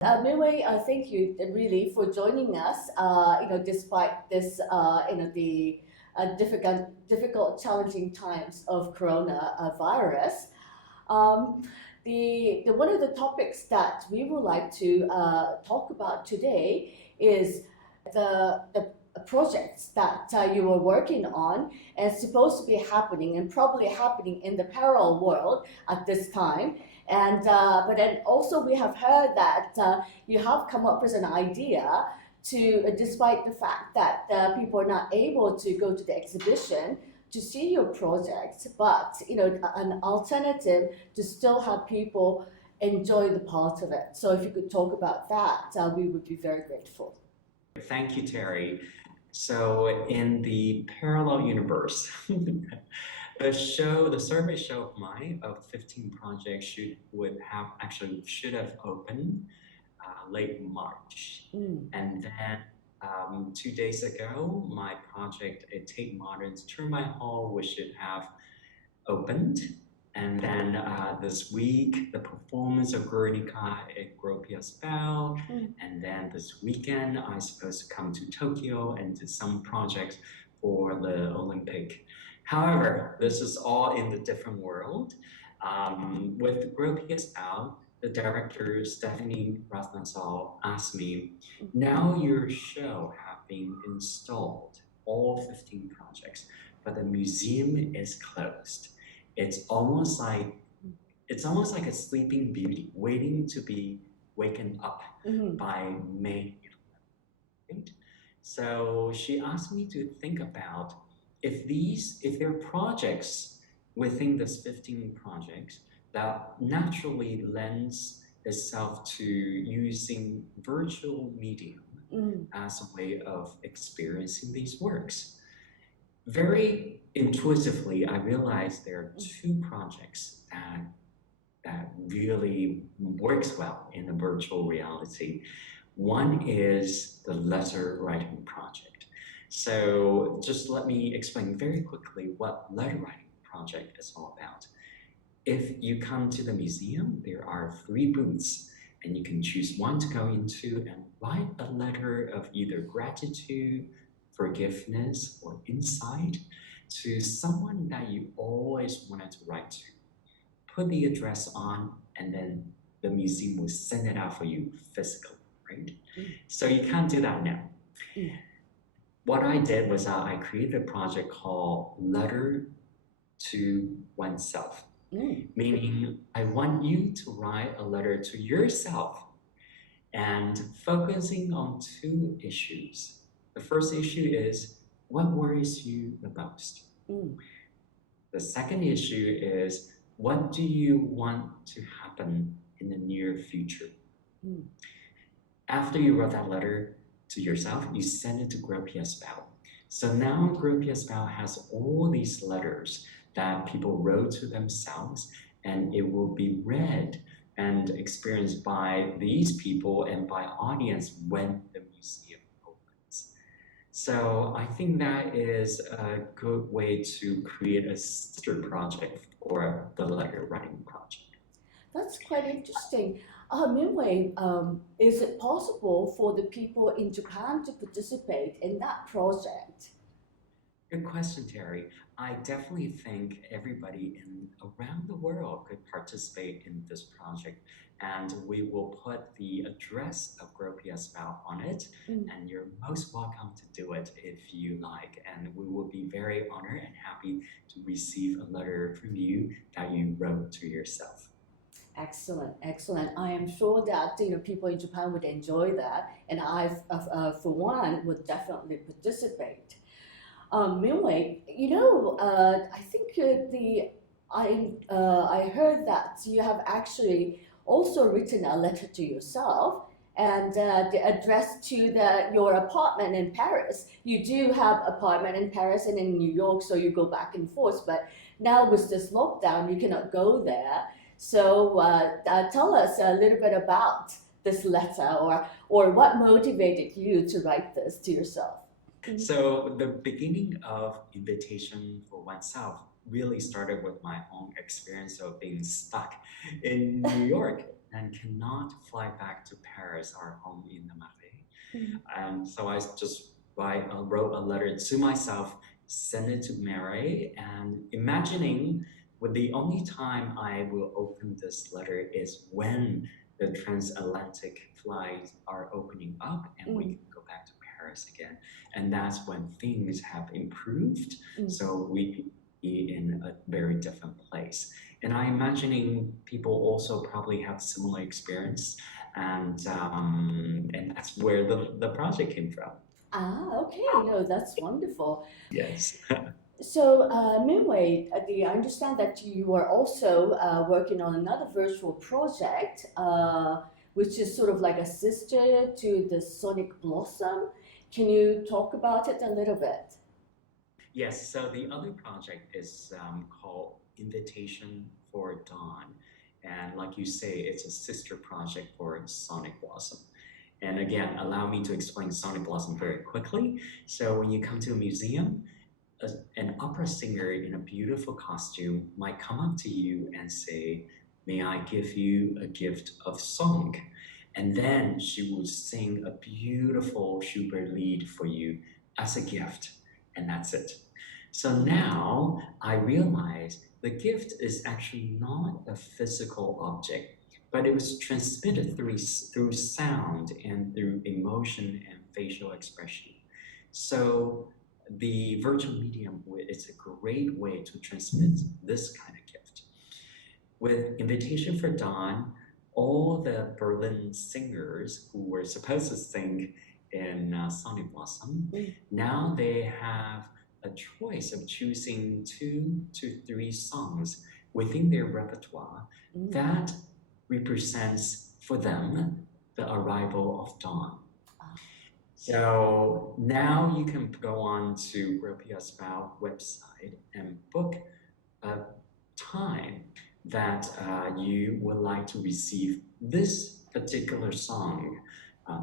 Mingwei, thank you really for joining us. Despite this, the difficult, challenging times of coronavirus. One of the topics that we would like to talk about today is the projects that you were working on and supposed to be happening and probably happening in the parallel world at this time. And but then also we have heard that you have come up with an idea to, despite the fact that people are not able to go to the exhibition to see your projects, but an alternative to still have people enjoy the part of it. So if you could talk about that, we would be very grateful. Thank you, Terry. So in the parallel universe, the survey show of mine of 15 projects should have opened late March. And then 2 days ago, my project at Tate Modern's Termite Hall, which should have opened. And then this week, the performance of Guernica at Gropius Bau. And then this weekend, I'm supposed to come to Tokyo and do some projects for the Olympic. However, this is all in the different world. With Gropius Bau, the director, Stephanie Rasmussen, asked me, now your show have been installed, all 15 projects, but the museum is closed. It's almost like a sleeping beauty waiting to be waken up by May 11th. Right? So she asked me to think about if there are projects within this 15 projects that naturally lends itself to using virtual medium as a way of experiencing these works. Very intuitively, I realized there are two projects that really works well in a virtual reality. One is the letter writing project. So just let me explain very quickly what letter writing project is all about. If you come to the museum, there are 3 booths, and you can choose one to go into and write a letter of either gratitude, forgiveness, or insight to someone that you always wanted to write to. Put the address on, and then the museum will send it out for you physically, right? So you can't do that now. What I did was I created a project called Letter to Oneself, meaning I want you to write a letter to yourself and focusing on 2 issues. The first issue is, what worries you the most? The second issue is, what do you want to happen in the near future? After you wrote that letter to yourself, you send it to Gropius Bau. So now Gropius Bau has all these letters that people wrote to themselves, and it will be read and experienced by these people and by audience when the museum opens. So I think that is a good way to create a sister project for the letter writing project. That's quite interesting. Mingwei, is it possible for the people in Japan to participate in that project? Good question, Terry. I definitely think everybody around the world could participate in this project, and we will put the address of Gropius Bau on it, and you're most welcome to do it if you like. And we will be very honored and happy to receive a letter from you that you wrote to yourself. Excellent, excellent. I am sure that people in Japan would enjoy that, and I, for one, would definitely participate. Mingwei, I think I heard that you have actually also written a letter to yourself and addressed to your apartment in Paris. You do have apartment in Paris and in New York, so you go back and forth. But now with this lockdown, you cannot go there. So tell us a little bit about this letter, or what motivated you to write this to yourself. So the beginning of invitation for oneself really started with my own experience of being stuck in New York and cannot fly back to Paris, our home in the Marais. So I just wrote a letter to myself, sent it to Mary, and imagining the only time I will open this letter is when the transatlantic flights are opening up and we can go back to Paris again. And that's when things have improved. So we be in a very different place. And I'm imagining people also probably have similar experience, and that's where the project came from. Okay, that's wonderful. Yes. So, Mingwei, I understand that you are also working on another virtual project, which is sort of like a sister to the Sonic Blossom. Can you talk about it a little bit? Yes, so the other project is called Invitation for Dawn. And like you say, it's a sister project for Sonic Blossom. And again, allow me to explain Sonic Blossom very quickly. So when you come to a museum, an opera singer in a beautiful costume might come up to you and say, "May I give you a gift of song?" And then she will sing a beautiful Schubert lied for you as a gift, and that's it. So now I realize the gift is actually not a physical object, but it was transmitted through sound and through emotion and facial expression. So the virtual medium is a great way to transmit this kind of gift. With Invitation for Dawn, all the Berlin singers who were supposed to sing in Sonic Blossom, now they have a choice of choosing 2 to 3 songs within their repertoire that represents for them the arrival of dawn. So now you can go on to Gropius Bau website and book a time that you would like to receive this particular song.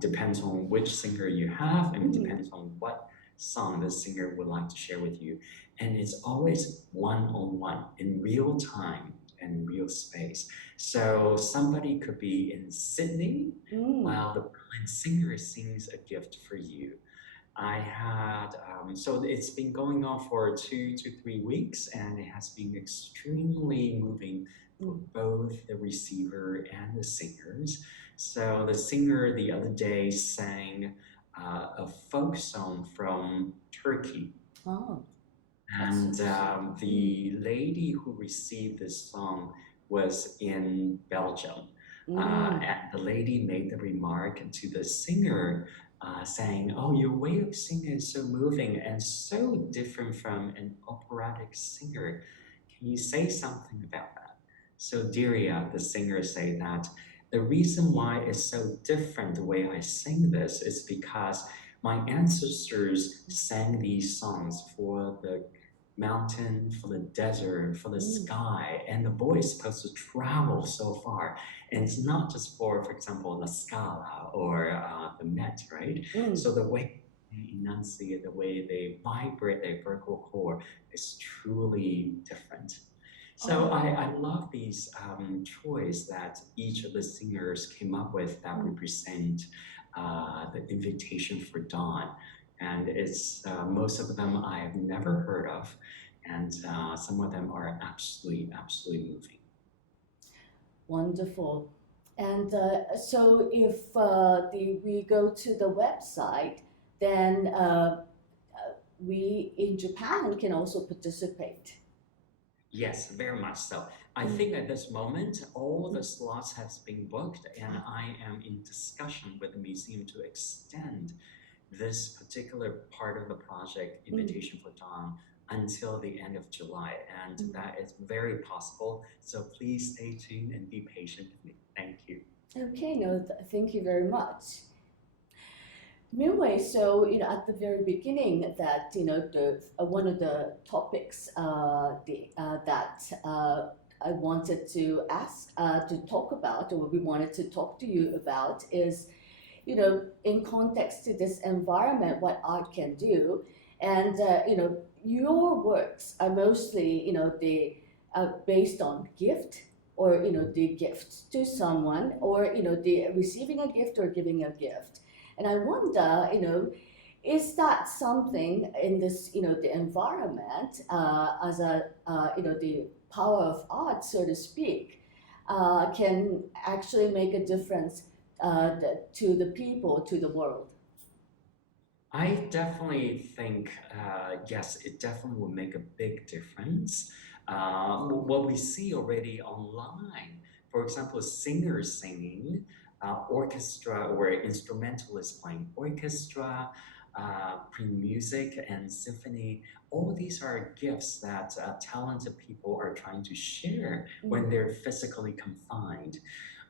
Depends on which singer you have, and depends on what song the singer would like to share with you. And it's always one-on-one in real time and real space. So somebody could be in Sydney while the Berlin singer sings a gift for you. I had, so it's been going on for 2 to 3 weeks, and it has been extremely moving for both the receiver and the singers. So the singer the other day sang a folk song from Turkey. And the lady who received this song was in Belgium. And the lady made the remark to the singer saying, "Oh, your way of singing is so moving and so different from an operatic singer. Can you say something about that?" So Diria, the singer, said that the reason why it's so different the way I sing this is because my ancestors sang these songs for the mountain, for the desert, for the sky, and the boy is supposed to travel so far. And it's not just for example, La Scala or the Met, right? So the way they enunciate, the way they vibrate their vocal cord is truly different. So I love these choice that each of the singers came up with that represent the invitation for dawn. and it's most of them I have never heard of, and some of them are absolutely moving. Wonderful. And so if we go to the website, then we in Japan can also participate. Yes, very much so. I think at this moment, all the slots has been booked, and I am in discussion with the museum to extend this particular part of the project, Invitation for Dawn, until the end of July, and that is very possible. So please stay tuned and be patient with me. Thank you. Okay, no, thank you very much. Mingwei, so at the very beginning, that the one of the topics that I wanted to ask to talk about, or we wanted to talk to you about, is in context to this environment, what art can do, and your works are mostly based on gift, or the gift to someone, or the receiving a gift or giving a gift. And I wonder, is that something in this, the environment as a, the power of art, so to speak, can actually make a difference to the people, to the world? I definitely think, yes, it definitely will make a big difference. What we see already online, for example, singers singing, orchestra or instrumentalists playing orchestra, pre-music and symphony, all these are gifts that talented people are trying to share when they're physically confined.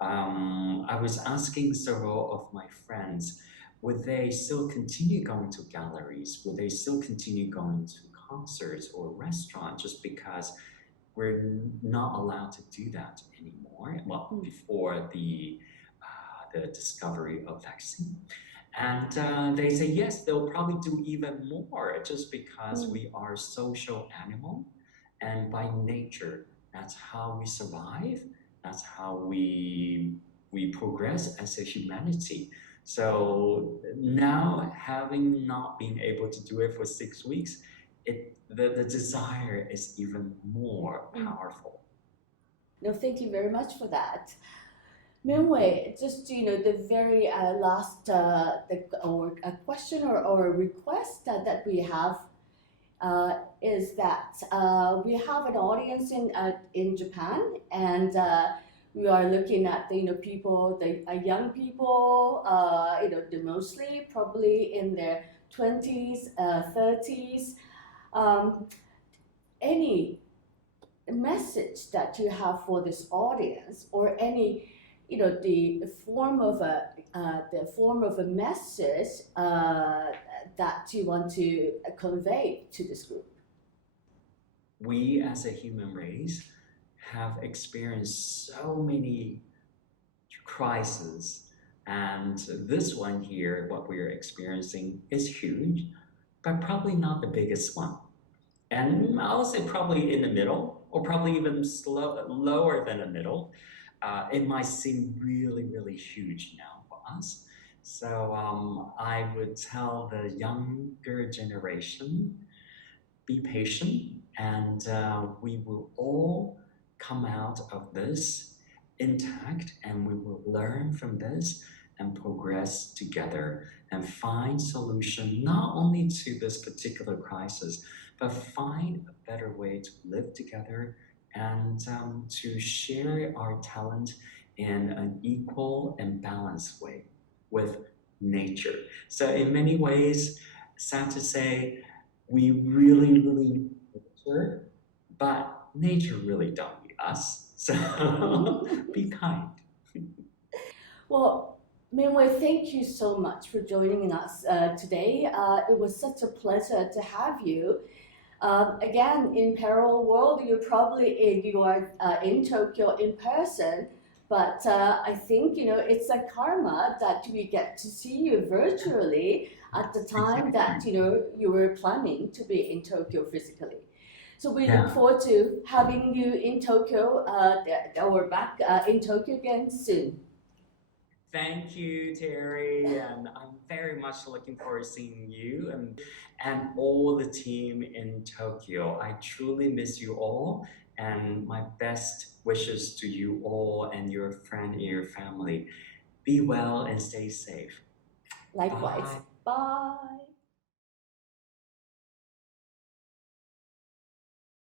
I was asking several of my friends, would they still continue going to galleries? Would they still continue going to concerts or restaurants just because we're not allowed to do that anymore? Well, before the discovery of vaccine. And they say, yes, they'll probably do even more just because we are social animal. And by nature, that's how we survive. That's how we progress as a humanity. So now, having not been able to do it for 6 weeks, the desire is even more powerful. No, thank you very much for that. Mingwei, just the very last or a question or a request that we have is that we have an audience in Japan, and we are looking at the people, the young people, mostly probably in their 20s, 30s. Any message that you have for this audience, or any the form of a message that you want to convey to this group? We as a human race have experienced so many crises, and this one here, what we are experiencing, is huge, but probably not the biggest one. And I'll say probably in the middle, or probably even lower than the middle. It might seem really, really huge now for us. So I would tell the younger generation, be patient, and we will all come out of this intact, and we will learn from this and progress together and find solution not only to this particular crisis, but find a better way to live together and to share our talent in an equal and balanced way with nature. So in many ways, sad to say, we really need nature, but nature really don't need us. So be kind. Well, Mingwei, thank you so much for joining us today. It was such a pleasure to have you. Again, in parallel world, you are in Tokyo in person, but I think it's a karma that we get to see you virtually at the time that you were planning to be in Tokyo physically. So we look forward to having you in Tokyo or back in Tokyo again soon. Thank you, Terry, and I'm very much looking forward to seeing you and all the team in Tokyo. I truly miss you all, and my best wishes to you all and your friend and your family. Be well and stay safe. Likewise. Bye.